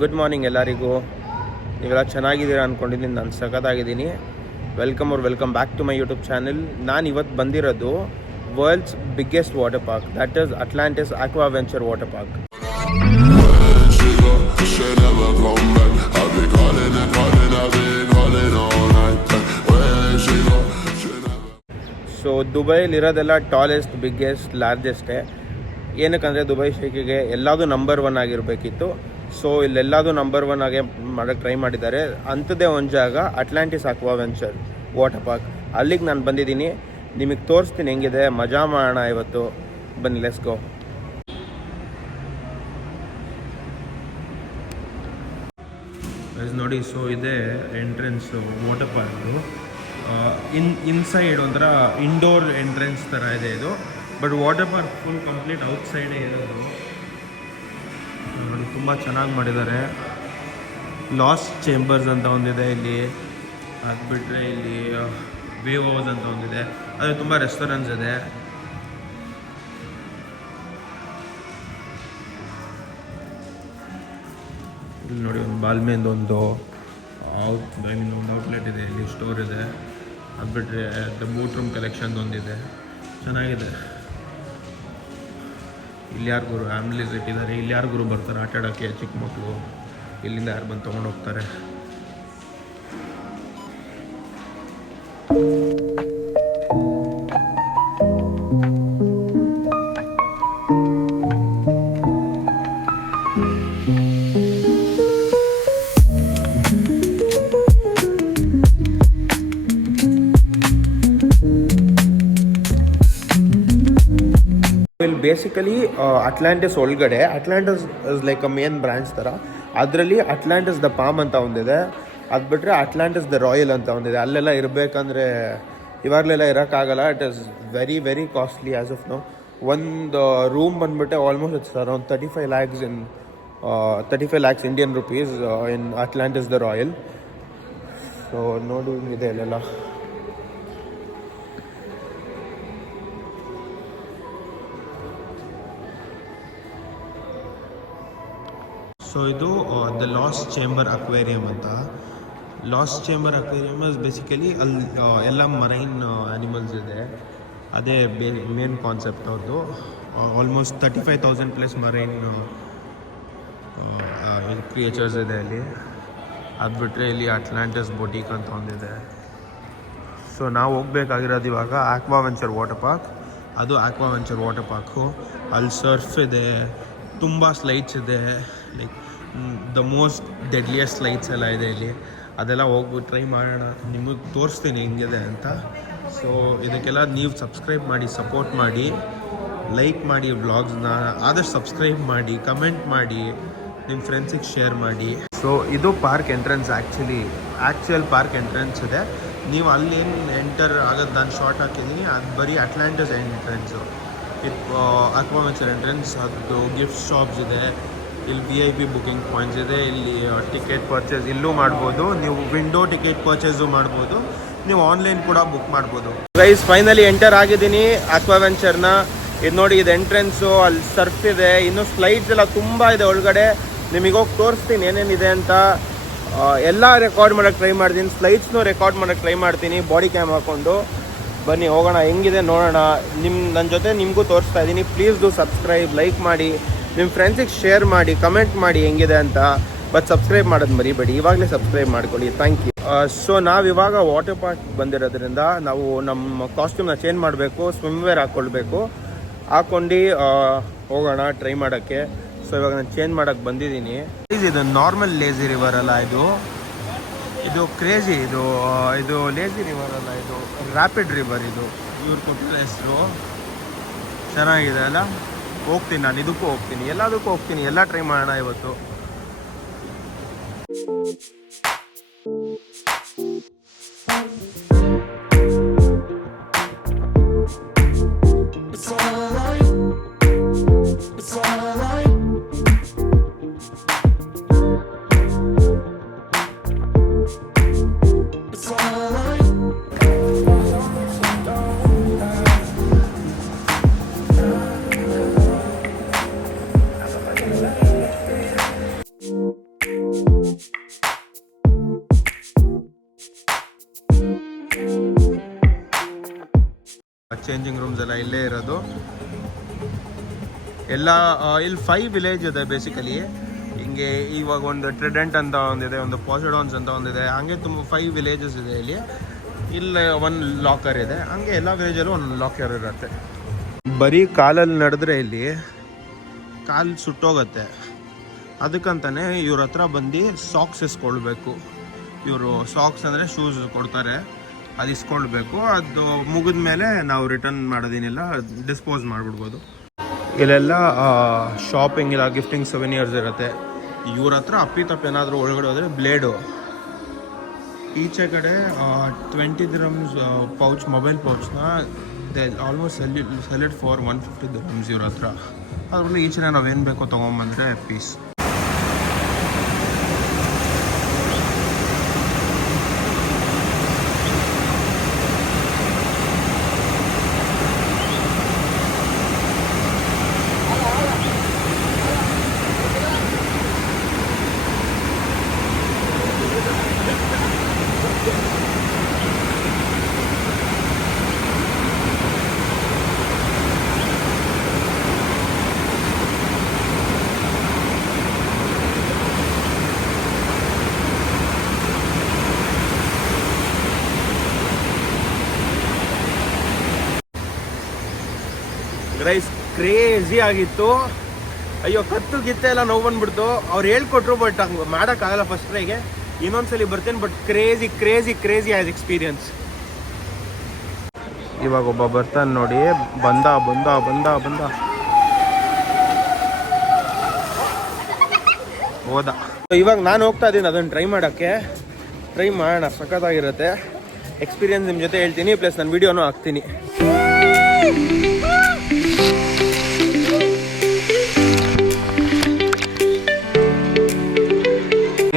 Good morning ಎಲ್ಲರಿಗೂ. ನೀವೆಲ್ಲ ಚೆನ್ನಾಗಿದ್ದೀರಾ ಅಂದ್ಕೊಂಡಿದ್ದೀನಿ. ನಾನು ಸಖತ್ತಾಗಿದ್ದೀನಿ. Welcome back to my YouTube channel. ನಾನು ಇವತ್ತು ಬಂದಿರೋದು world's biggest water park, that is Atlantis Aquaventure water park. So ದುಬೈಲಿರೋದೆಲ್ಲ ಟಾಲೆಸ್ಟ್, ಬಿಗ್ಗೆಸ್ಟ್, ಲಾರ್ಜೆಸ್ಟೇ. ಏನಕ್ಕಂದರೆ ದುಬೈ ಶೇಖಿಗೆ ಎಲ್ಲದೂ ನಂಬರ್ 1 ಆಗಿರಬೇಕಿತ್ತು. ಸೊ ಇಲ್ಲೆಲ್ಲದೂ ನಂಬರ್ 1 ಆಗೇ ಮಾಡೋಕ್ಕೆ ಟ್ರೈ ಮಾಡಿದ್ದಾರೆ. ಅಂಥದ್ದೇ ಒಂದು ಜಾಗ ಅಟ್ಲಾಂಟಿಸ್ ಅಕ್ವಾವೆಂಚರ್ ವಾಟರ್ ಪಾರ್ಕ್. ಅಲ್ಲಿಗೆ ನಾನು ಬಂದಿದ್ದೀನಿ. ನಿಮಗೆ ತೋರಿಸ್ತೀನಿ ಹೆಂಗಿದೆ. ಮಜಾ ಮಾಡೋಣ ಇವತ್ತು. ಬನ್ನಿ, ಲೆಟ್ಸ್ ಗೋ. ನೋಡಿ, ಸೊ ಇದೆ ಎಂಟ್ರೆನ್ಸು ವಾಟರ್ ಪಾರ್ಕು. ಇನ್ಸೈಡ್ ಒಂಥರ ಇಂಡೋರ್ ಎಂಟ್ರೆನ್ಸ್ ಥರ ಇದೆ ಇದು. But water park full complete ಔಟ್ಸೈಡೇ ಇರೋದು. ನೋಡಿ, ತುಂಬ ಚೆನ್ನಾಗಿ ಮಾಡಿದ್ದಾರೆ. ಲಾಸ್ಟ್ ಚೇಂಬರ್ಸ್ ಅಂತ ಒಂದಿದೆ ಇಲ್ಲಿ. ಅದು ಬಿಟ್ಟರೆ ಇಲ್ಲಿ ವೇವ್ ಹೌಸ್ ಅಂತ ಒಂದಿದೆ. ಅದು ತುಂಬ ರೆಸ್ಟೋರೆಂಟ್ಸ್ ಇದೆ. ಇಲ್ಲಿ ನೋಡಿ, ಒಂದು ಬಾಲ್ಮೆಂದು ಒಂದು ಔಟ್ಲೆಟ್ ಇದೆ. ಇಲ್ಲಿ ಸ್ಟೋರ್ ಇದೆ. ಅದು ಬಿಟ್ಟರೆ ದ ಬೂಟ್ ರೂಮ್ ಕಲೆಕ್ಷನ್ ಒಂದಿದೆ. ಚೆನ್ನಾಗಿದೆ. ಇಲ್ಲಿ ಯಾರಿಗೂ ಫ್ಯಾಮಿಲೀಸ್ ಇಟ್ಟಿದ್ದಾರೆ. ಇಲ್ಲಿ ಯಾರಿಗೂ ಬರ್ತಾರೆ ಆಟ ಆಡೋಕ್ಕೆ. ಚಿಕ್ಕ ಮಕ್ಕಳು ಇಲ್ಲಿಂದ ಯಾರು ಬಂದು ತೊಗೊಂಡು ಹೋಗ್ತಾರೆ. ಬೇಸಿಕಲಿ ಅಟ್ಲಾಂಟಿಸ್ ಒಳಗಡೆ, Atlantis is like a main branch ಥರ. ಅದರಲ್ಲಿ ಅಟ್ಲಾಂಟಿಸ್ ದ ಪಾಮ್ ಅಂತ ಒಂದಿದೆ. ಅದು ಬಿಟ್ಟರೆ ಅಟ್ಲಾಂಟಿಸ್ ದ ರಾಯಲ್ ಅಂತ ಒಂದಿದೆ. ಅಲ್ಲೆಲ್ಲ ಇರಬೇಕಂದ್ರೆ ಇವಾಗಲೆಲ್ಲ ಇರೋಕ್ಕಾಗಲ್ಲ. It is very very costly as of now. ಒಂದು ರೂಮ್ ಬಂದುಬಿಟ್ಟೆ almost it's around 35 lakhs Indian rupees in Atlantis the royal. So ನೋಡಿ ಇದೆ ಅಲ್ಲೆಲ್ಲ. ಸೊ ಇದು ದ ಲಾಸ್ಟ್ ಚೇಂಬರ್ ಅಕ್ವೇರಿಯಂ ಅಂತ. Last chamber aquarium is basically ಅಲ್ಲಿ ಎಲ್ಲ ಮರೈನ್ ಆ್ಯನಿಮಲ್ಸ್ ಇದೆ. ಅದೇ ಮೇನ್ ಕಾನ್ಸೆಪ್ಟ್ ಅವ್ರದ್ದು. ಆಲ್ಮೋಸ್ಟ್ 35,000 ಪ್ಲಸ್ ಮರೈನ್ ಕ್ರಿಯೇಚರ್ಸ್ ಇದೆ ಅಲ್ಲಿ. ಅದು ಬಿಟ್ಟರೆ ಇಲ್ಲಿ ಅಟ್ಲಾಂಟಿಸ್ ಬೊಟಿಕ್ ಅಂತ ಒಂದಿದೆ. ಸೊ ನಾವು ಹೋಗ್ಬೇಕಾಗಿರೋದು ಇವಾಗ ಆಕ್ವಾವೆಂಚರ್ ವಾಟರ್ ಪಾರ್ಕ್. ಅದು ಆಕ್ವಾವೆಂಚರ್ ವಾಟರ್ ಪಾರ್ಕು. ಅಲ್ಲಿ ಸರ್ಫ್ ಇದೆ, ತುಂಬ ಸ್ಲೈಡ್ಸ್ ಇದೆ. Like the most deadliest slides ಎಲ್ಲ ಇದೆ ಇಲ್ಲಿ. ಅದೆಲ್ಲ ಹೋಗ್ಬಿಟ್ಟು ಟ್ರೈ ಮಾಡೋಣ. ನಿಮಗೆ ತೋರಿಸ್ತೀನಿ ಹೆಂಗಿದೆ ಅಂತ. ಸೊ ಇದಕ್ಕೆಲ್ಲ ನೀವು ಸಬ್ಸ್ಕ್ರೈಬ್ ಮಾಡಿ, ಸಪೋರ್ಟ್ ಮಾಡಿ, ಲೈಕ್ ಮಾಡಿ. ವ್ಲಾಗ್ಸ್ನ ಆದಷ್ಟು ಸಬ್ಸ್ಕ್ರೈಬ್ ಮಾಡಿ, ಕಮೆಂಟ್ ಮಾಡಿ, ನಿಮ್ಮ ಫ್ರೆಂಡ್ಸಿಗೆ ಶೇರ್ ಮಾಡಿ. ಸೊ ಇದು park entrance. Actual park entrance ಇದೆ. ನೀವು ಅಲ್ಲೇನು ಎಂಟರ್ ಆಗೋದು ನಾನು ಶಾರ್ಟ್ ಹಾಕಿದ್ದೀನಿ. ಅದು ಬರೀ ಅಟ್ಲಾಂಟಿಸ್ ಎಂಟ್ರೆನ್ಸು. ಇದು ಅಕ್ವಾವೆಂಚರ್ ಎಂಟ್ರೆನ್ಸ್. ಅದು ಗಿಫ್ಟ್ ಶಾಪ್ಸ್ ಇದೆ. ಇಲ್ಲಿ VIP ಬುಕ್ಕಿಂಗ್ ಪಾಯಿಂಟ್ಸ್ ಇದೆ. ಇಲ್ಲಿ ಟಿಕೆಟ್ ಪರ್ಚೇಸ್ ಇಲ್ಲೂ ಮಾಡ್ಬೋದು. ನೀವು ವಿಂಡೋ ಟಿಕೆಟ್ ಪರ್ಚೇಸು ಮಾಡ್ಬೋದು. ನೀವು ಆನ್ಲೈನ್ ಕೂಡ ಬುಕ್ ಮಾಡ್ಬೋದು. ಗೈಸ್, ಫೈನಲಿ ಎಂಟರ್ ಆಗಿದ್ದೀನಿ ಅಕ್ವಾವೆಂಚರ್ನ. ಇದು ನೋಡಿ, ಇದು ಎಂಟ್ರೆನ್ಸು. ಅಲ್ಲಿ ಸರ್ಫ್ ಇದೆ. ಇನ್ನು ಸ್ಲೈಡ್ಸ್ ಎಲ್ಲ ತುಂಬ ಇದೆ ಒಳಗಡೆ. ನಿಮಗೆ ಹೋಗಿ ತೋರಿಸ್ತೀನಿ ಏನೇನಿದೆ ಅಂತ. ಎಲ್ಲ ರೆಕಾರ್ಡ್ ಮಾಡೋಕ್ಕೆ ಟ್ರೈ ಮಾಡ್ತೀನಿ. ಸ್ಲೈಡ್ಸ್ನೂ ರೆಕಾರ್ಡ್ ಮಾಡೋಕ್ಕೆ ಟ್ರೈ ಮಾಡ್ತೀನಿ ಬಾಡಿ ಕ್ಯಾಮ್ ಹಾಕ್ಕೊಂಡು. ಬನ್ನಿ ಹೋಗೋಣ, ಹೆಂಗಿದೆ ನೋಡೋಣ. ನನ್ನ ಜೊತೆ ನಿಮಗೂ ತೋರಿಸ್ತಾ ಇದ್ದೀನಿ. ಪ್ಲೀಸ್ ಡೂ ಸಬ್ಸ್ಕ್ರೈಬ್, ಲೈಕ್ ಮಾಡಿ, ನಿಮ್ಮ ಫ್ರೆಂಡ್ಸಿಗೆ ಶೇರ್ ಮಾಡಿ, ಕಮೆಂಟ್ ಮಾಡಿ ಹೆಂಗಿದೆ ಅಂತ. ಬಟ್ ಸಬ್ಸ್ಕ್ರೈಬ್ ಮಾಡೋದು ಮರಿಬೇಡಿ. ಇವಾಗಲೇ ಸಬ್ಸ್ಕ್ರೈಬ್ ಮಾಡ್ಕೊಳ್ಳಿ. Thank you. ಸೊ ನಾವಿವಾಗ ವಾಟರ್ ಪಾರ್ಕ್ ಬಂದಿರೋದ್ರಿಂದ ನಾವು ನಮ್ಮ ಕಾಸ್ಟ್ಯೂಮ್ನ ಚೇಂಜ್ ಮಾಡಬೇಕು. ಸ್ವಿಮ್ವೇರ್ ಹಾಕ್ಕೊಳ್ಬೇಕು. ಹಾಕ್ಕೊಂಡು ಹೋಗೋಣ ಟ್ರೈ ಮಾಡೋಕ್ಕೆ. ಸೊ ಇವಾಗ ನಾನು ಚೇಂಜ್ ಮಾಡೋಕ್ಕೆ ಬಂದಿದ್ದೀನಿ. ಇದು ನಾರ್ಮಲ್ ಲೇಜಿ ರಿವರ್ ಅಲ್ಲ, ಇದು ಕ್ರೇಜಿ. ಇದು ಲೇಜಿ ರಿವರ್ ಅಲ್ಲ, ಇದು ರ್ಯಾಪಿಡ್ ರಿವರ್. ಇದು ಇವ್ರು ಕೊಟ್ಟಿರೋ ಹೆಸರು. ಚೆನ್ನಾಗಿದೆ ಅಲ್ಲ. ಹೋಗ್ತೀನಿ ನಾನು, ಇದಕ್ಕೂ ಹೋಗ್ತೀನಿ, ಎಲ್ಲದಕ್ಕೂ ಹೋಗ್ತೀನಿ. ಎಲ್ಲ ಟ್ರೈ ಮಾಡೋಣ ಇವತ್ತು. ಚೇಂಜಿಂಗ್ ರೂಮ್ಸ್ ಎಲ್ಲ ಇಲ್ಲೇ ಇರೋದು. ಎಲ್ಲ ಇಲ್ಲಿ 5 ವಿಲೇಜ್ ಇದೆ ಬೇಸಿಕಲಿ. ಹಿಂಗೆ ಇವಾಗ ಒಂದು ಟ್ರಿಡೆಂಟ್ ಅಂತ ಒಂದಿದೆ, ಒಂದು ಪಾಸಿಡಾನ್ಸ್ ಅಂತ ಒಂದಿದೆ, ಹಂಗೆ ತುಂಬ 5 ವಿಲೇಜಸ್ ಇದೆ ಇಲ್ಲಿ. ಇಲ್ಲಿ 1 ಲಾಕರ್ ಇದೆ, ಹಂಗೆ ಎಲ್ಲ ವಿಲೇಜಲ್ಲೂ 1 ಲಾಕರ್ ಇರುತ್ತೆ. ಬರೀ ಕಾಲಲ್ಲಿ ನಡೆದ್ರೆ ಇಲ್ಲಿ ಕಾಲು ಸುಟ್ಟೋಗತ್ತೆ. ಅದಕ್ಕಂತಾನೆ ಇವ್ರ ಹತ್ರ ಬಂದು ಸಾಕ್ಸ್ ಇಸ್ಕೊಳ್ಬೇಕು. ಇವರು ಸಾಕ್ಸ್ ಅಂದರೆ ಶೂಸ್ ಕೊಡ್ತಾರೆ, ಅದು ಇಸ್ಕೊಳ್ಬೇಕು. ಅದು ಮುಗಿದ ಮೇಲೆ ನಾವು ರಿಟರ್ನ್ ಮಾಡೋದೇನಿಲ್ಲ, ಡಿಸ್ಪೋಸ್ ಮಾಡಿಬಿಡ್ಬೋದು. ಇಲ್ಲೆಲ್ಲ ಶಾಪಿಂಗ್ ಇಲ್ಲ, ಗಿಫ್ಟಿಂಗ್ ಸೆವೆನಿಯರ್ಸ್ ಇರುತ್ತೆ. ಇವ್ರ ಹತ್ರ ಅಪ್ಪಿತಪ್ಪು ಏನಾದರೂ ಒಳಗಡೆ ಹೋದರೆ ಬ್ಲೇಡು. ಈಚೆ ಕಡೆ 20 dirhams ಪೌಚ್, ಮೊಬೈಲ್ ಪೌಚ್ನ almost sell it for 150 dirhams ಇವ್ರ ಹತ್ರ. ಅದರಲ್ಲಿ ಈಚೆ ನಾವೇನು ಬೇಕೋ ತೊಗೊಂಬಂದರೆ ಪೀಸ್. ರೈಸ್ ಕ್ರೇಜಿ ಆಗಿತ್ತು. ಅಯ್ಯೋ ಕತ್ತು ಗಿತ್ತೆ ಎಲ್ಲ ನೋವು ಬಂದ್ಬಿಡ್ತು. ಅವ್ರು ಹೇಳ್ಕೊಟ್ರು, ಬಟ್ ಹಂಗೆ ಮಾಡೋಕ್ಕಾಗಲ್ಲ ಫಸ್ಟ್ ಟ್ರೈಗೆ. ಇನ್ನೊಂದ್ಸಲಿ ಬರ್ತೇನೆ, but crazy crazy crazy as experience. ಇವಾಗ ಒಬ್ಬ ಬರ್ತಾನೆ ನೋಡಿ, ಬಂದ ಬಂದ ಬಂದ ಬಂದ ಹೋದ. ಇವಾಗ ನಾನು ಹೋಗ್ತಾ ಇದ್ದೀನಿ ಅದನ್ನು ಟ್ರೈ ಮಾಡೋಕ್ಕೆ. ಟ್ರೈ ಮಾಡೋಣ, ಸಖತ್ತಾಗಿರುತ್ತೆ ಎಕ್ಸ್ಪೀರಿಯನ್ಸ್. ನಿಮ್ಮ ಜೊತೆ ಹೇಳ್ತೀನಿ, ಪ್ಲಸ್ ನಾನು ವೀಡಿಯೋನೂ ಹಾಕ್ತೀನಿ.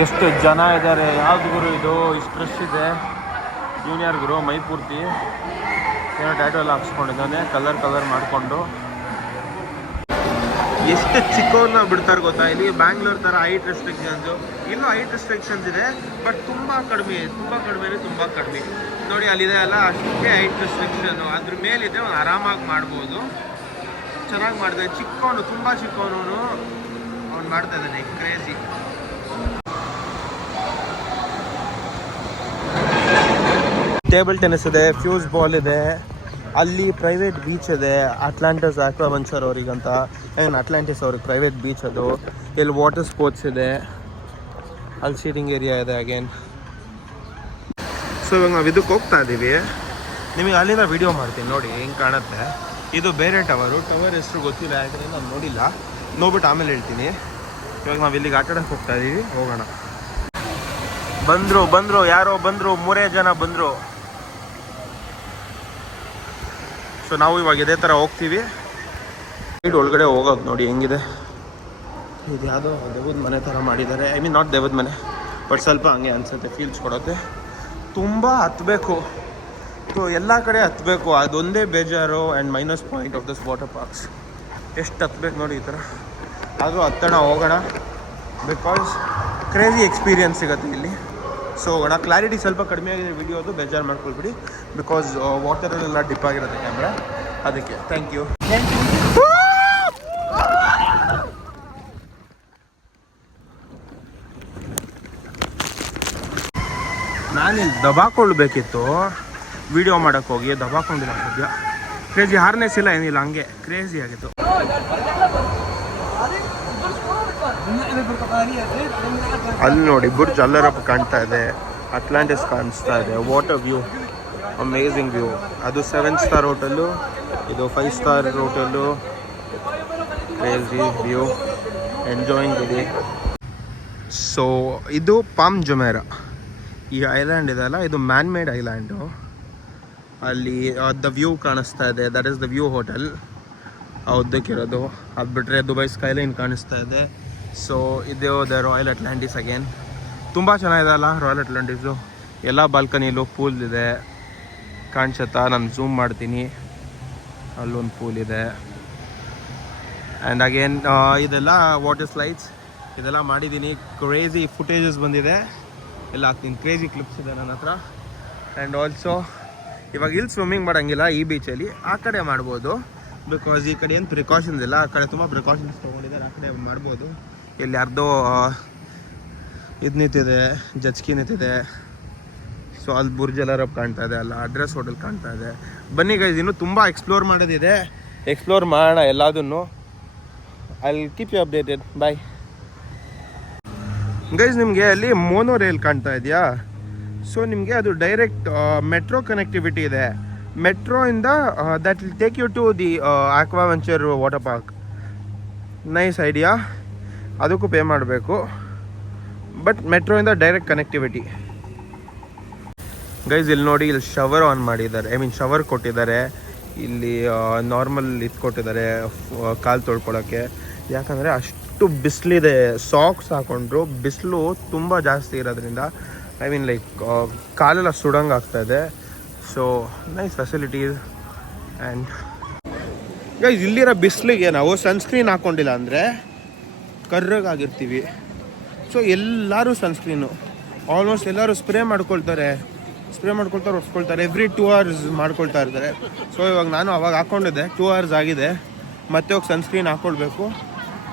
ಎಷ್ಟು ಜನ ಇದ್ದಾರೆ, ಯಾವ್ದು ಗುರು ಇದು ಇಷ್ಟು ರಶ್ ಇದೆ. ಜೂನಿಯರ್ ಗುರು ಮೈ ಪೂರ್ತಿ ಏನೋ ಟ್ಯಾಟೋ ಎಲ್ಲ ಹಾಕ್ಸ್ಕೊಂಡಿದ್ದಾನೆ, ಕಲರ್ ಮಾಡಿಕೊಂಡು. ಎಷ್ಟು ಚಿಕ್ಕವ್ರನ್ನ ಬಿಡ್ತಾರೆ ಗೊತ್ತಾ ಇಲ್ಲಿ. ಬ್ಯಾಂಗ್ಳೂರ್ ಥರ ಹೈಟ್ ರೆಸ್ಟ್ರಿಕ್ಷನ್ಸು, ಇನ್ನೂ ಹೈಟ್ ರೆಸ್ಟ್ರಿಕ್ಷನ್ಸ್ ಇದೆ, ಬಟ್ ತುಂಬ ಕಡಿಮೆ ನೋಡಿ. ಅಲ್ಲಿದೆ ಅಲ್ಲ, ಅಷ್ಟೇ ಹೈಟ್ ರೆಸ್ಟ್ರಿಕ್ಷನು. ಅದ್ರ ಮೇಲಿದೆ, ಅವ್ನು ಆರಾಮಾಗಿ ಮಾಡ್ಬೋದು. ಚೆನ್ನಾಗಿ ಮಾಡ್ತಾನೆ. ಚಿಕ್ಕವನು, ತುಂಬ ಚಿಕ್ಕವನು, ಅವ್ನು ಮಾಡ್ತಾ ಇದ್ದಾನೆ ಕ್ರೇಜಿ. ಟೇಬಲ್ ಟೆನ್ನಿಸ್ ಇದೆ, ಫ್ಯೂಸ್ ಬಾಲ್ ಇದೆ, ಅಲ್ಲಿ ಪ್ರೈವೇಟ್ ಬೀಚ್ ಇದೆ. ಅಟ್ಲಾಂಟಿಸ್ ಆಕ್ವಾವೆಂಚರ್ ಅವ್ರಿಗಂತ, ಏನು ಅಟ್ಲಾಂಟಿಸ್ ಅವ್ರಿಗೆ ಪ್ರೈವೇಟ್ ಬೀಚ್ ಅದು. ಇಲ್ಲಿ ವಾಟರ್ ಸ್ಪೋರ್ಟ್ಸ್ ಇದೆ, ಅಲ್ಲಿ ಸೀಟಿಂಗ್ ಏರಿಯಾ ಇದೆ ಅಗೇನ್. ಸೊ ಇವಾಗ ನಾವು ಇದಕ್ಕೆ ಹೋಗ್ತಾ ಇದ್ದೀವಿ. ನಿಮಗೆ ಅಲ್ಲಿಂದ ವಿಡಿಯೋ ಮಾಡ್ತೀನಿ ನೋಡಿ ಹೆಂಗೆ ಕಾಣುತ್ತೆ. ಇದು ಬೇರೆ ಟವರು ಹೆಸರು ಗೊತ್ತಿಲ್ಲ, ಯಾಕಂದರೆ ನಾನು ನೋಡಿಲ್ಲ. ನೋಡ್ಬಿಟ್ಟು ಆಮೇಲೆ ಹೇಳ್ತೀನಿ. ಇವಾಗ ನಾವು ಇಲ್ಲಿಗೆ ಆಟಾಡೋಕ್ಕೆ ಹೋಗ್ತಾ ಇದ್ದೀವಿ, ಹೋಗೋಣ. ಬಂದರು ಯಾರೋ ಬಂದರು, 3 ಜನ ಬಂದರು. ಸೊ ನಾವು ಇವಾಗ ಇದೇ ಥರ ಹೋಗ್ತೀವಿ. ಸೈಡ್ ಒಳಗಡೆ ಹೋಗೋದು ನೋಡಿ ಹೆಂಗಿದೆ. ಇದು ಯಾವುದೋ ದೇವದ ಮನೆ ಥರ ಮಾಡಿದ್ದಾರೆ. ಐ ಮೀನ್ ನಾಟ್ ದೇವದ ಮನೆ, ಬಟ್ ಸ್ವಲ್ಪ ಹಂಗೆ ಅನಿಸುತ್ತೆ, ಫೀಲ್ಸ್ ಕೊಡುತ್ತೆ. ತುಂಬ ಹತ್ತಬೇಕು, ಸೊ ಎಲ್ಲ ಕಡೆ ಹತ್ತಬೇಕು, ಅದೊಂದೇ ಬೇಜಾರು and minus point of this water parks. ಎಷ್ಟು ಹತ್ತಬೇಕು ನೋಡಿ ಈ ಥರ. ಆದರೂ ಹತ್ತೋಣ, ಹೋಗೋಣ, ಬಿಕಾಸ್ ಕ್ರೇಜಿ ಎಕ್ಸ್ಪೀರಿಯನ್ಸ್ ಸಿಗುತ್ತೆ ಇಲ್ಲಿ. ಸೊ ಹೋಗೋಣ. ಕ್ಲಾರಿಟಿ ಸ್ವಲ್ಪ ಕಡಿಮೆ ಆಗಿದೆ ವಿಡಿಯೋದು, ಬೇಜಾರು ಮಾಡ್ಕೊಳ್ಬಿಡಿ, ಬಿಕಾಸ್ ವಾಟರಲ್ಲೆಲ್ಲ ಡಿಪ್ ಆಗಿರುತ್ತೆ ಕ್ಯಾಮ್ರಾ, ಅದಕ್ಕೆ. Thank you. ನಾನಿಲ್ಲಿ ದಬಾಕೊಳ್ಬೇಕಿತ್ತು, ವಿಡಿಯೋ ಮಾಡೋಕ್ಕೆ ಹೋಗಿ ದಬಾಕೊಂಡಿಲ್ಲ ಸದ್ಯ. ಕ್ರೇಜಿ ಹಾರ್ನೆಸ್ ಇಲ್ಲ, ಏನಿಲ್ಲ, ಹಂಗೆ ಕ್ರೇಜಿ ಆಗಿತ್ತು. ಅಲ್ಲಿ ನೋಡಿ ಬುರ್ಜ್ ಅಲ್ಲರಪ್ಪ ಕಾಣ್ತಾ ಇದೆ, ಅಟ್ಲಾಂಟಿಸ್ ಕಾಣಿಸ್ತಾ ಇದೆ, ವಾಟರ್ ವ್ಯೂ, ಅಮೇಝಿಂಗ್ ವ್ಯೂ. ಅದು 7 ಸ್ಟಾರ್ ಹೋಟೆಲ್ಲು, ಇದು 5 star hotel. Crazy view, enjoying ಇದೆ. ಸೊ ಇದು ಪಾಮ್ ಜುಮೇರಾ. ಈ ಐಲ್ಯಾಂಡ್ ಇದೆಯಲ್ಲ, ಇದು ಮ್ಯಾನ್ ಮೇಡ್ ಐಲ್ಯಾಂಡು. ಅಲ್ಲಿ ದ ವ್ಯೂ ಕಾಣಿಸ್ತಾ ಇದೆ, that is the view hotel ಉದ್ದಕ್ಕಿರೋದು. ಅದು ಬಿಟ್ಟರೆ ದುಬೈ ಸ್ಕೈಲೈನ್ ಕಾಣಿಸ್ತಾ ಇದೆ. ಸೊ ಇದು ದ ರಾಯಲ್ ಅಟ್ಲಾಂಟಿಸ್ ಅಗೇನ್. ತುಂಬ ಚೆನ್ನಾಗಿದೆ ಅಲ್ಲ ರಾಯಲ್ ಅಟ್ಲಾಂಟಿಸು. ಎಲ್ಲ ಬಾಲ್ಕನಿಲೂ ಪೂಲ್ ಇದೆ, ಕಾಣಿಸುತ್ತಾ? ನಾನು ಝೂಮ್ ಮಾಡ್ತೀನಿ, ಅಲ್ಲೊಂದು ಪೂಲ್ ಇದೆ. ಆ್ಯಂಡ್ ಅಗೇನ್ ಇದೆಲ್ಲ ವಾಟರ್ ಸ್ಲೈಡ್ಸ್ ಇದೆಲ್ಲ ಮಾಡಿದ್ದೀನಿ. ಕ್ರೇಜಿ ಫುಟೇಜಸ್ ಬಂದಿದೆ, ಎಲ್ಲ ಹಾಕ್ತೀನಿ. ಕ್ರೇಜಿ ಕ್ಲಿಪ್ಸ್ ಇದೆ ನನ್ನ ಹತ್ರ. ಆ್ಯಂಡ್ ಆಲ್ಸೋ ಇವಾಗ ಇಲ್ಲಿ ಸ್ವಿಮ್ಮಿಂಗ್ ಮಾಡೋಂಗಿಲ್ಲ ಈ ಬೀಚಲ್ಲಿ, ಆ ಕಡೆ ಮಾಡ್ಬೋದು. ಬಿಕಾಸ್ ಈ ಕಡೆ ಏನು ಪ್ರಿಕಾಷನ್ಸ್ ಇಲ್ಲ, ಆ ಕಡೆ ತುಂಬ ಪ್ರಿಕಾಷನ್ಸ್ ತೊಗೊಂಡಿದ್ದಾರೆ, ಆ ಕಡೆ ಮಾಡ್ಬೋದು. ಇಲ್ಲಿ ಯಾರ್ದೋ ಇದು ನಿಂತಿದೆ, ಜಚ್ಕಿ ನಿಂತಿದೆ. ಸೊ ಅಲ್ಲಿ ಬುರ್ಜ್ ಅಲಾರಬ್ ಕಾಣ್ತಾ ಇದೆ, ಅಲ್ಲ ಅಡ್ರೆಸ್ ಹೋಟೆಲ್ ಕಾಣ್ತಾ ಇದೆ. ಬನ್ನಿ ಗೈಸ್, ಇನ್ನೂ ತುಂಬ ಎಕ್ಸ್ಪ್ಲೋರ್ ಮಾಡೋದಿದೆ, ಎಕ್ಸ್ಪ್ಲೋರ್ ಮಾಡೋಣ ಎಲ್ಲದನ್ನು. I keep you updated. Bye guys. ನಿಮಗೆ ಅಲ್ಲಿ ಮೋನೋ ರೈಲ್ ಕಾಣ್ತಾ ಇದೆಯಾ? ಸೊ ನಿಮಗೆ ಅದು ಡೈರೆಕ್ಟ್ ಮೆಟ್ರೋ ಕನೆಕ್ಟಿವಿಟಿ ಇದೆ. ಮೆಟ್ರೋಯಿಂದ that will take you to the Aquaventure water park. Nice idea. ಅದಕ್ಕೂ ಪೇ ಮಾಡಬೇಕು, ಬಟ್ ಮೆಟ್ರೋಯಿಂದ ಡೈರೆಕ್ಟ್ ಕನೆಕ್ಟಿವಿಟಿ. ಗೈಸ್ ಇಲ್ಲಿ ನೋಡಿ, ಇಲ್ಲಿ ಶವರ್ ಆನ್ ಮಾಡಿದ್ದಾರೆ, ಐ ಮೀನ್ ಶವರ್ ಕೊಟ್ಟಿದ್ದಾರೆ. ಇಲ್ಲಿ ನಾರ್ಮಲ್ ಇದು ಕೊಟ್ಟಿದ್ದಾರೆ ಕಾಲು ತೊಳ್ಕೊಳ್ಳೋಕ್ಕೆ. ಯಾಕಂದರೆ ಅಷ್ಟು ಬಿಸಿಲಿದೆ, ಸಾಕ್ಸ್ ಹಾಕೊಂಡ್ರು ಬಿಸಿಲು ತುಂಬ ಜಾಸ್ತಿ ಇರೋದ್ರಿಂದ ಐ ಮೀನ್ ಲೈಕ್ ಕಾಲೆಲ್ಲ ಸುಡಂಗೆ ಆಗ್ತಾಯಿದೆ. So nice facilities. And guys ಇಲ್ಲಿರೋ ಬಿಸಿಲಿಗೆ ನಾವು ಸನ್ಸ್ಕ್ರೀನ್ ಹಾಕ್ಕೊಂಡಿಲ್ಲ ಅಂದರೆ ಕರ್ರಗಾಗಿರ್ತೀವಿ. ಸೊ ಎಲ್ಲರೂ ಸನ್ಸ್ಕ್ರೀನು ಆಲ್ಮೋಸ್ಟ್ ಎಲ್ಲರೂ ಸ್ಪ್ರೇ ಮಾಡ್ಕೊಳ್ತಾರೆ, ಒರೆಸ್ಕೊಳ್ತಾರೆ. ಎವ್ರಿ 2 hours ಮಾಡ್ಕೊಳ್ತಾ ಇರ್ತಾರೆ. ಸೊ ಇವಾಗ ನಾನು ಅವಾಗ ಹಾಕ್ಕೊಂಡಿದ್ದೆ, 2 hours ಆಗಿದೆ. ಮತ್ತೆ ಹೋಗಿ ಸನ್ಸ್ಕ್ರೀನ್ ಹಾಕ್ಕೊಳ್ಬೇಕು,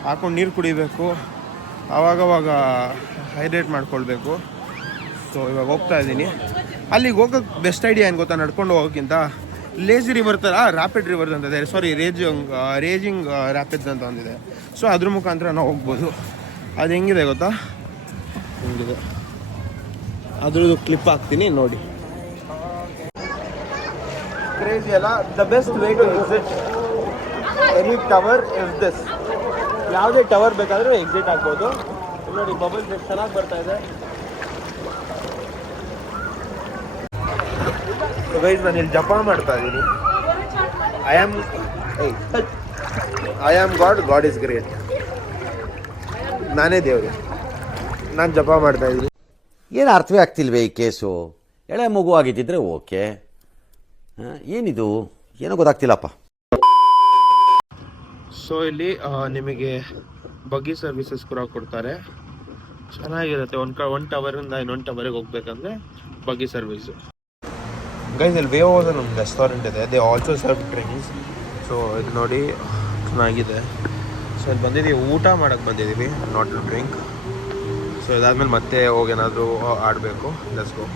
ಹಾಕ್ಕೊಂಡು ನೀರು ಕುಡಿಬೇಕು, ಆವಾಗವಾಗ ಹೈಡ್ರೇಟ್ ಮಾಡ್ಕೊಳ್ಬೇಕು. ಸೊ ಇವಾಗ ಹೋಗ್ತಾ ಇದ್ದೀನಿ. ಅಲ್ಲಿಗೆ ಹೋಗೋಕ್ಕೆ ಬೆಸ್ಟ್ ಐಡಿಯಾ ಏನು ಗೊತ್ತಾ, ನಡ್ಕೊಂಡು ಹೋಗೋಕ್ಕಿಂತ ಲೇಜಿ ರಿವರ್ ಥರ ರ್ಯಾಪಿಡ್ ರಿವರ್ಸ್ ಅಂತಿದೆ, ಸಾರಿ ರೇಜಿಂಗ್ ರ್ಯಾಪಿಡ್ಸ್ ಅಂತ ಒಂದಿದೆ. ಸೊ ಅದ್ರ ಮುಖಾಂತರ ನಾವು ಹೋಗ್ಬೋದು. ಅದು ಹೆಂಗಿದೆ ಗೊತ್ತಾ, ಹೆಂಗಿದೆ ಅದ್ರದ್ದು ಕ್ಲಿಪ್ ಹಾಕ್ತೀನಿ ನೋಡಿ. ಕ್ರೇಜಿ ಅಲ್ಲ? The best way to exit any tower is this. ಯಾವುದೇ ಟವರ್ ಬೇಕಾದರೂ ಎಕ್ಸಿಟ್ ಆಗ್ಬೋದು. ನೋಡಿ ಬಬಲ್ಸ್ ಎಷ್ಟು ಚೆನ್ನಾಗಿ ಬರ್ತಾ ಇದೆ. ಗೈಸ್ ನಾನು ಇಲ್ಲಿ ಜಪ ಮಾಡ್ತಾ ಇದ್ದೀನಿ. I am god is great. ನಾನೇ ದೇವರು, ನಾನು ಜಪ ಮಾಡ್ತಾ ಇದ್ದೀನಿ. ಏನು ಅರ್ಥವೇ ಆಗ್ತಿಲ್ವೇ ಈ ಕೇಸು? ಎಳೆ ಮಗು ಆಗಿದ್ದಿದ್ರೆ ಓಕೆ, ಏನಿದು ಏನೋ ಗೊತ್ತಾಗ್ತಿಲ್ಲಪ್ಪ. ಸೊ ಇಲ್ಲಿ ನಿಮಗೆ ಬಗ್ಗಿ ಸರ್ವಿಸಸ್ ಕೂಡ ಕೊಡ್ತಾರೆ, ಚೆನ್ನಾಗಿರುತ್ತೆ. ಒಂದು ಟವರಿಂದ ಇನ್ನೊಂದು ಟವರಿಗೆ ಹೋಗ್ಬೇಕಂದ್ರೆ ಬಗ್ಗಿ ಸರ್ವಿಸು. ಗೈಸ್ ಇಲ್ಲಿ ವೇವೋಸ್ ಒಂದು ರೆಸ್ಟೋರೆಂಟ್ ಇದೆ, they also serve drinks. So ಇದು ನೋಡಿ ಚೆನ್ನಾಗಿದೆ. ಸೊ ಇಲ್ಲಿ ಬಂದಿದ್ದೀವಿ, ಊಟ ಮಾಡೋಕ್ಕೆ ಬಂದಿದ್ದೀವಿ, ನಾಟ್ ಟು ಡ್ರಿಂಕ್. ಸೊ ಇದಾದ್ಮೇಲೆ ಮತ್ತೆ ಹೋಗಿ ಏನಾದರೂ ಆಡಬೇಕು. Let's go.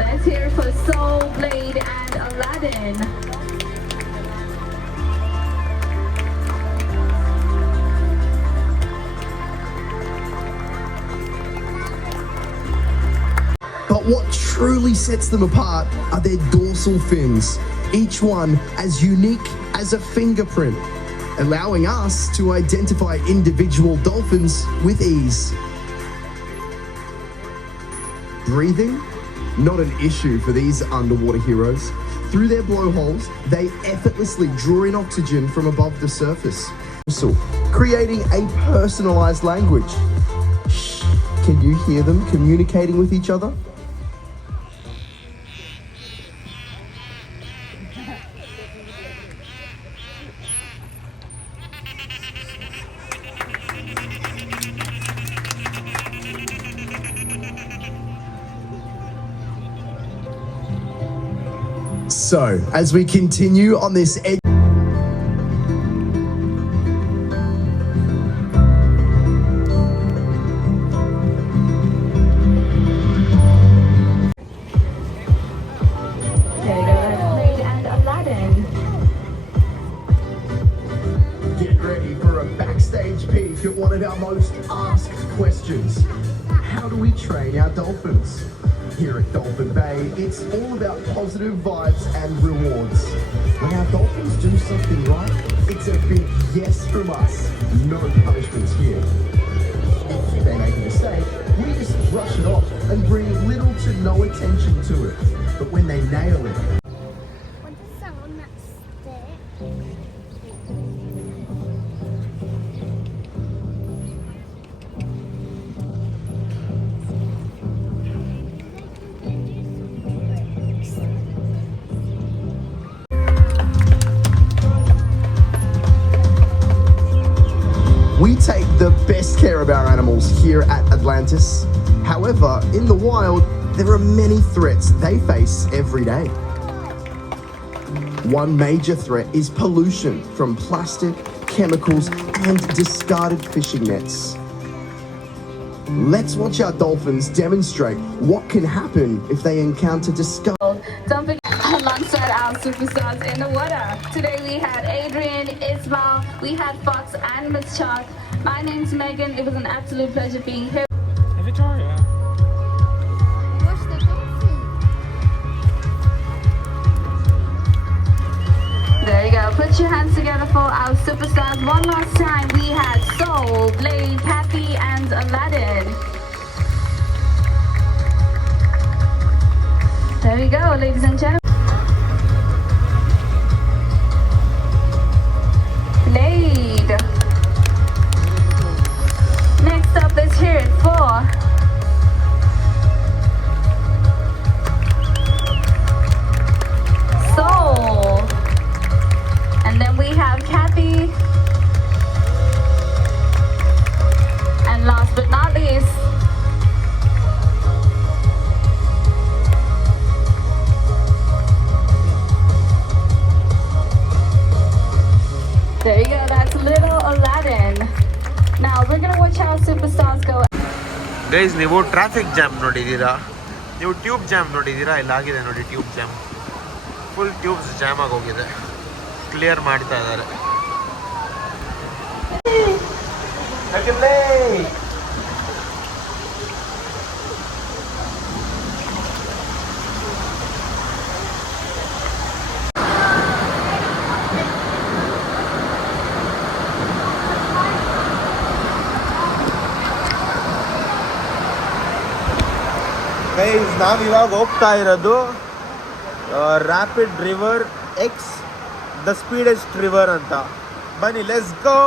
Let's hear for Soul, Blade and Aladdin. But what truly sets them apart are their dorsal fins, each one as unique as a fingerprint, allowing us to identify individual dolphins with ease. Breathing? Not an issue for these underwater heroes. Through their blowholes, they effortlessly draw in oxygen from above the surface, creating a personalized language. Shh, can you hear them communicating with each other? So, as we continue on this There you go, that's Blade and Aladdin. Get ready for a backstage peek at one of our most asked questions. How do we train our dolphins? Here at Dolphin Bay, it's all about positive vibes and rewards. When our dolphins do something right, it's a big yes from us. No punishments here. If they make a mistake, we just brush it off and bring little to no attention to it. But when they nail it, What does that on that stick? we take the best care of our animals here at Atlantis. However, in the wild, there are many threats they face every day. One major threat is pollution from plastic, chemicals, and discarded fishing nets. Let's watch our dolphins demonstrate what can happen if they encounter discarded. Don't forget, alongside our superstars in the water. Today we had Adrian, Ismail, we had Fox and Miss Chalk. My name's Megan. It was an absolute pleasure being here. Victoria. Watch the dolphin. There you go. Put your hands together for our superstars. One last time, we had Soul, Blade, Kathy, and Aladdin. There we go, ladies and gentlemen. Blade. Next up, let's hear it for Soul. And then we have Kathy. And last but not least, there you go, that's little Aladdin. Now we're gonna watch how superstars go. Guys ನೀವು traffic jam ನೋಡಿದ್ದೀರಾ, ನೀವು tube jam ನೋಡಿದ್ದೀರಾ, ಇಲ್ಲಾಗಿದೆ ನೋಡಿ tube jam. Full tubes jam ಆಗಿ ಹೋಗಿದೆ, clear ಮಾಡ್ತಾ ಇದ್ದಾರೆ. ಗೈಸ್ ನಾವಿವಾಗ ಹೋಗ್ತಾ ಇರೋದು rapid river X the speediest river ಅಂತ. ಬನ್ನಿ, let's go.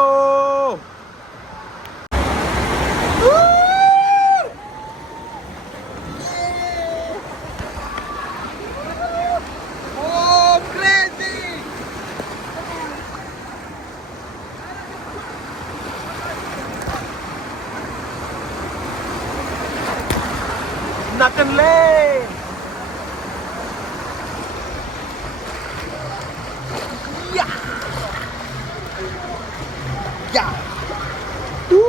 Nakanle! Yeah! Yeah! Woo!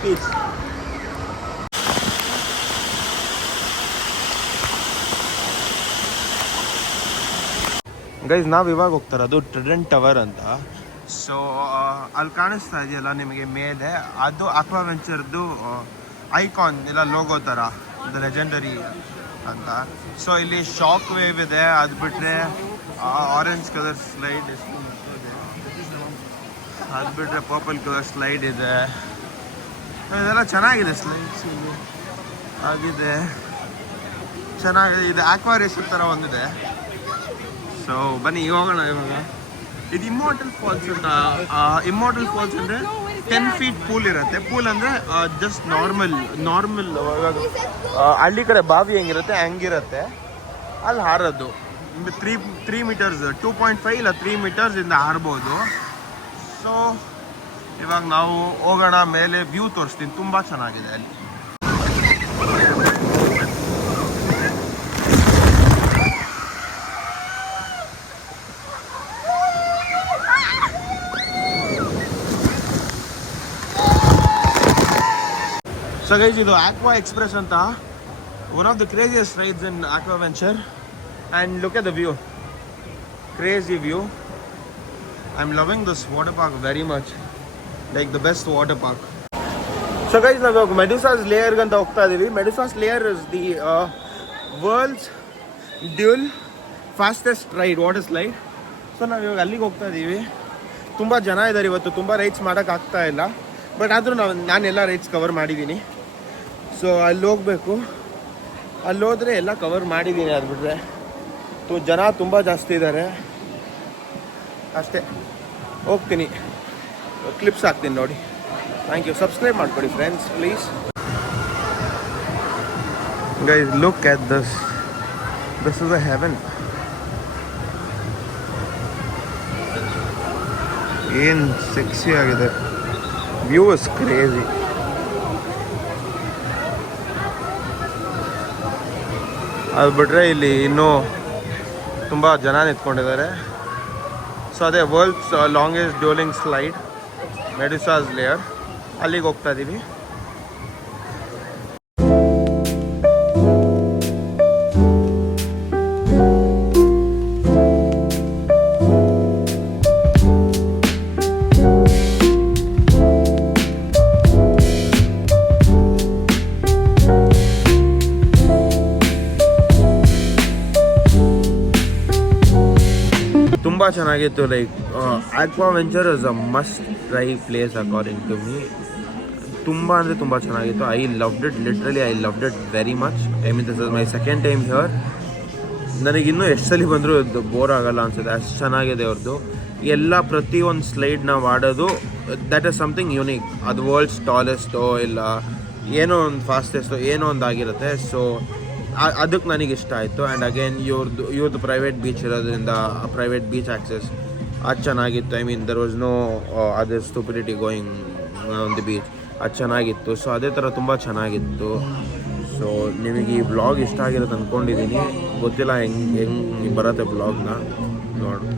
Peace. Guys ನಾವು ಇವಾಗ ಹೋಗ್ತಾ ಇರೋದು ಟ್ರಿಡೆಂಟ್ ಟವರ್ ಅಂತ. ಸೊ ಅಲ್ಲಿ ಕಾಣಿಸ್ತಾ ಇದೆಯಲ್ಲ ನಿಮಗೆ ಮೇಲೆ, ಅದು ಅಕ್ವಾವೆಂಚರ್ದು ಐಕಾನ್ ಇಲ್ಲ ಲೋಗೋ ಥರ, ದ ಲೆಜೆಂಡರಿ ಅಂತ. ಸೊ ಇಲ್ಲಿ ಶಾಕ್ ವೇವ್ ಇದೆ, ಅದು ಬಿಟ್ಟರೆ ಆರೆಂಜ್ ಕಲರ್ ಸ್ಲೈಡ್ ಇದೆ, ಅದು ಬಿಟ್ಟರೆ ಪರ್ಪಲ್ ಕಲರ್ ಸ್ಲೈಡ್ ಇದೆ. ಇದೆಲ್ಲ ಚೆನ್ನಾಗಿದೆ, ಸ್ಲೈಡ್ಸ್ ಇಲ್ಲಿ ಆಗಿದೆ, ಚೆನ್ನಾಗಿದೆ. ಇದು ಆಕ್ವಾರಿಯಸ್ ಥರ ಒಂದಿದೆ. ಸೊ ಬನ್ನಿ ಹೋಗೋಣ ಇವಾಗ. ಇದು ಇಮ್ಮೋರ್ಟಲ್ ಫಾಲ್ಸ್ ಅಂತ. ಇಮ್ಮೋರ್ಟಲ್ ಫಾಲ್ಸ್ ಅಂದರೆ 10 feet ಪೂಲ್ ಇರುತ್ತೆ. ಪೂಲ್ ಅಂದರೆ ಜಸ್ಟ್ ನಾರ್ಮಲ್ ಇವಾಗ ಹಳ್ಳಿ ಕಡೆ ಬಾವಿ ಹೆಂಗಿರುತ್ತೆ ಹಂಗಿರುತ್ತೆ, ಅಲ್ಲಿ ಹಾರೋದು. 3 meters 2.5 ಇಲ್ಲ 3 meters ಇಂದ ಹಾರ್ಬೋದು. ಸೊ ಇವಾಗ ನಾವು ಹೋಗೋಣ ಮೇಲೆ, ವ್ಯೂ ತೋರಿಸ್ತೀನಿ, ತುಂಬ ಚೆನ್ನಾಗಿದೆ ಅಲ್ಲಿ. ಸೊ ಗೈಸ್ ಇದು ಆಕ್ವಾ ಎಕ್ಸ್ಪ್ರೆಸ್ ಅಂತ one of the craziest rides in Aquaventure and look at the view crazy view I am loving this water park very much like the best water park so guys ನಾವು Medusa's ಲೇಯರ್ಗೆ ಅಂತ ಹೋಗ್ತಾ ಇದ್ದೀವಿ Medusa's Lair is the world's dual fastest ride water slide so ನಾವು ಇವಾಗ ಅಲ್ಲಿಗೆ ಹೋಗ್ತಾ ಇದ್ದೀವಿ ತುಂಬ ಜನ ಇದ್ದಾರೆ ಇವತ್ತು ತುಂಬ ರೈಡ್ಸ್ ಮಾಡೋಕ್ಕಾಗ್ತಾ ಇಲ್ಲ ಬಟ್ ಆದರೂ ನಾನೆಲ್ಲ ರೈಡ್ಸ್ ಕವರ್ ಮಾಡಿದ್ದೀನಿ ಸೊ ಅಲ್ಲಿ ಹೋಗಬೇಕು ಅಲ್ಲಿ ಹೋದರೆ ಎಲ್ಲ ಕವರ್ ಮಾಡಿದ್ದೀನಿ ಅದು ಬಿಟ್ಟರೆ ಜನ ತುಂಬ ಜಾಸ್ತಿ ಇದ್ದಾರೆ ಅಷ್ಟೇ ಹೋಗ್ತೀನಿ ಕ್ಲಿಪ್ಸ್ ಹಾಕ್ತೀನಿ ನೋಡಿ ಥ್ಯಾಂಕ್ ಯು ಸಬ್ಸ್ಕ್ರೈಬ್ ಮಾಡ್ಕೊಡಿ friends please guys look at this is a heaven ಏನು ಸೆಕ್ಸಿ ಆಗಿದೆ ವ್ಯೂ ಇಸ್ ಕ್ರೇಜಿ ಅದು ಬಿಟ್ಟರೆ ಇಲ್ಲಿ ಇನ್ನೂ ತುಂಬ ಜನ ನಿಂತ್ಕೊಂಡಿದ್ದಾರೆ ಸೊ ಅದೇ world's longest dueling slide Medusa's lair ಅಲ್ಲಿಗೆ ಹೋಗ್ತಾ ಇದ್ದೀವಿ ತುಂಬ ಚೆನ್ನಾಗಿತ್ತು like aqua venture is a must try place according to me ತುಂಬ ಅಂದರೆ ತುಂಬ ಚೆನ್ನಾಗಿತ್ತು I loved it literally I loved it very much I mean this is my second time here ನನಗಿನ್ನೂ ಎಷ್ಟು ಸಲ ಬಂದರೂ ಬೋರ್ ಆಗೋಲ್ಲ ಅನಿಸುತ್ತೆ ಅಷ್ಟು ಚೆನ್ನಾಗಿದೆ ಅವ್ರದ್ದು ಎಲ್ಲ ಪ್ರತಿಯೊಂದು ಸ್ಲೈಡ್ ನಾವು ಆಡೋದು ದ್ಯಾಟ್ ಇಸ್ ಸಮಥಿಂಗ್ ಯುನೀಕ್ ಅದು ವರ್ಲ್ಡ್ಸ್ ಟಾಲೆಸ್ಟೋ ಇಲ್ಲ ಏನೋ ಒಂದು ಫಾಸ್ಟೆಸ್ಟೋ ಏನೋ ಒಂದು ಆಗಿರುತ್ತೆ ಸೊ ಅದಕ್ಕೆ ನನಗೆ ಇಷ್ಟ ಆಯಿತು ಆ್ಯಂಡ್ ಅಗೇನ್ ಇವ್ರದ್ದು ಪ್ರೈವೇಟ್ ಬೀಚ್ ಇರೋದ್ರಿಂದ ಪ್ರೈವೇಟ್ ಬೀಚ್ ಆ್ಯಕ್ಸಸ್ ಅದು ಚೆನ್ನಾಗಿತ್ತು I mean there was no other stupidity going on the beach ಅದು ಚೆನ್ನಾಗಿತ್ತು ಸೊ ಅದೇ ಥರ ತುಂಬ ಚೆನ್ನಾಗಿತ್ತು ಸೊ ನಿಮಗೆ ಈ ವ್ಲಾಗ್ ಇಷ್ಟ ಆಗಿರುತ್ತೆ ಅಂದ್ಕೊಂಡಿದ್ದೀನಿ ಗೊತ್ತಿಲ್ಲ ಹೆಂಗೆ ಬರುತ್ತೆ ವ್ಲಾಗ್ನ ನೋಡು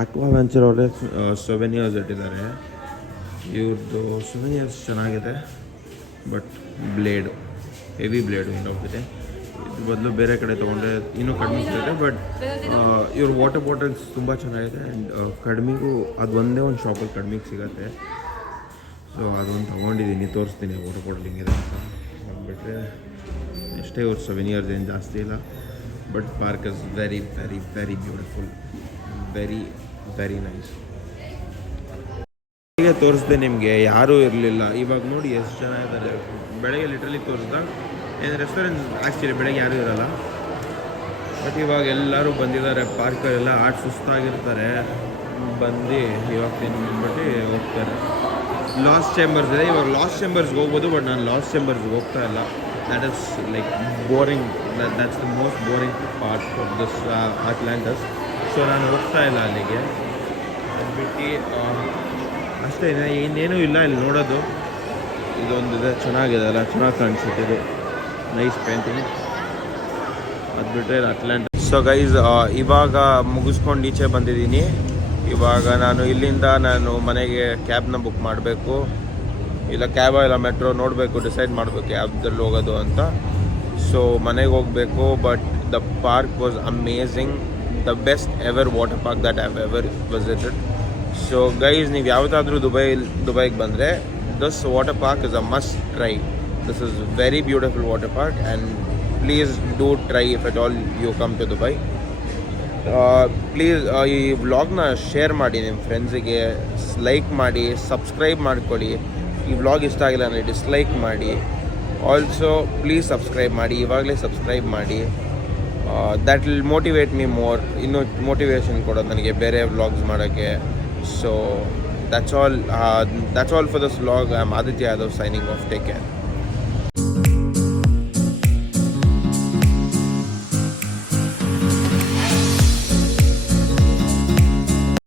ಆಕ್ವಾ ವೆಂಚರ್ ಅವರೇ ಸೊವೆನಿಯರ್ಸ್ ಇಟ್ಟಿದ್ದಾರೆ ಇವ್ರದ್ದು ಸೊವೆನಿಯರ್ಸ್ ಚೆನ್ನಾಗಿದೆ ಬಟ್ ಬ್ಲೇಡ್ ಹೆವಿ ಬ್ಲೇಡ್ ಹಿಂಡೋಗ್ತಿದೆ ಇದು ಬದಲು ಬೇರೆ ಕಡೆ ತೊಗೊಂಡ್ರೆ ಇನ್ನೂ ಕಡಿಮೆ ಸಿಗುತ್ತೆ ಬಟ್ ಇವ್ರ ವಾಟರ್ ಬಾಟಲ್ಸ್ ತುಂಬ ಚೆನ್ನಾಗಿದೆ ಆ್ಯಂಡ್ ಕಡಿಮೆಗೂ ಅದು ಒಂದೇ ಒಂದು ಶಾಪಲ್ಲಿ ಕಡಿಮೆಗೆ ಸಿಗುತ್ತೆ ಸೊ ಅದೊಂದು ತೊಗೊಂಡಿದ್ದೀನಿ ತೋರಿಸ್ತೀನಿ ವಾಟರ್ ಬಾಟಲ್ ಹಿಂಗಿದೆ ಅಂತ ಬಿಟ್ಟರೆ ಅಷ್ಟೇ ಇವ್ರ ಸೊವೆನಿಯರ್ಸ್ ಏನು ಜಾಸ್ತಿ ಇಲ್ಲ but park is very very very beautiful very very nice ಹೀಗೆ ತೋರಿಸ್ದೆ ನಿಮಗೆ ಯಾರೂ ಇರಲಿಲ್ಲ ಇವಾಗ ನೋಡಿ ಎಷ್ಟು ಜನ ಇದ್ದಾರೆ ಬೆಳಗ್ಗೆ ಲಿಟ್ರಲಿ ತೋರಿಸ್ದಾಗ ಏನು ರೆಸ್ಟೋರೆಂಟ್ ಆ್ಯಕ್ಚುಲಿ ಬೆಳಗ್ಗೆ ಯಾರೂ ಇರೋಲ್ಲ ಬಟ್ ಇವಾಗ ಎಲ್ಲರೂ ಬಂದಿದ್ದಾರೆ ಪಾರ್ಕರೆಲ್ಲ ಆಟ ಸುಸ್ತಾಗಿರ್ತಾರೆ ಬಂದು ಇವಾಗ ತಿನ್ಬಿಟ್ಟು ಹೋಗ್ತಾರೆ ಲಾಸ್ಟ್ ಚೇಂಬರ್ಸ್ ಇದೆ ಇವಾಗ ಲಾಸ್ಟ್ ಚೇಂಬರ್ಸ್ಗೆ ಹೋಗ್ಬೋದು ಬಟ್ ನಾನು ಲಾಸ್ಟ್ ಚೇಂಬರ್ಸ್ಗೆ ಹೋಗ್ತಾ ಇಲ್ಲ that is like boring that's the most boring part of this Atlantis so ನಾನು ಹೋಗ್ತಾ ಇಲ್ಲ ಅಲ್ಲಿಗೆ ಬಿಟ್ಟು ಅಷ್ಟೇ ಇದೆ ಇನ್ನೇನೂ ಇಲ್ಲ ಇಲ್ಲಿ ನೋಡೋದು ಇದೊಂದಿದೆ ಚೆನ್ನಾಗಿದೆ ಅಲ್ಲ ಚೆನ್ನಾಗಿ ಕಾಣಿಸುತ್ತೆ ಇದು ನೈಸ್ ಪೇಂಟಿಂಗ್ ಅದು ಬಿಟ್ಟರೆ ಅಟ್ಲಾಂಟಿಸ್. ಸೊ ಗೈಸ್, ಇವಾಗ ಮುಗಿಸ್ಕೊಂಡು ಈಚೆ ಬಂದಿದ್ದೀನಿ. ಇವಾಗ ನಾನು ಇಲ್ಲಿಂದ ಮನೆಗೆ ಕ್ಯಾಬ್ನ ಬುಕ್ ಮಾಡಬೇಕು, ಇಲ್ಲ ಕ್ಯಾಬ ಇಲ್ಲ ಮೆಟ್ರೋ ನೋಡಬೇಕು, ಡಿಸೈಡ್ ಮಾಡಬೇಕು ಯಾವ್ದ್ರಲ್ಲಿ ಹೋಗೋದು ಅಂತ. ಸೊ ಮನೆಗೆ ಹೋಗಬೇಕು. But the park was amazing, the best ever water park that I've ever visited. So guys, ನೀವು ಯಾವುದಾದ್ರೂ ದುಬೈಗೆ ಬಂದರೆ this water park is a must try. This is very beautiful water park and please do try if at all you come to Dubai. Please ಈ ವ್ಲಾಗ್ನ share ಮಾಡಿ ನಿಮ್ಮ ಫ್ರೆಂಡ್ಸಿಗೆ, like ಮಾಡಿ, ಸಬ್ಸ್ಕ್ರೈಬ್ ಮಾಡ್ಕೊಳ್ಳಿ. ಈ ವ್ಲಾಗ್ ಇಷ್ಟ ಆಗಿಲ್ಲ ಅಂದರೆ ಡಿಸ್ಲೈಕ್ ಮಾಡಿ. ಆಲ್ಸೋ ಪ್ಲೀಸ್ ಸಬ್ಸ್ಕ್ರೈಬ್ ಮಾಡಿ, ಇವಾಗಲೇ ಸಬ್ಸ್ಕ್ರೈಬ್ ಮಾಡಿ. That will motivate me more, ಇನ್ನೂ ಮೋಟಿವೇಶನ್ ಕೊಡೋದು ನನಗೆ ಬೇರೆ ವ್ಲಾಗ್ಸ್ ಮಾಡೋಕ್ಕೆ. So that's all for this vlog. I'm Aditya Yadav signing off. Take care.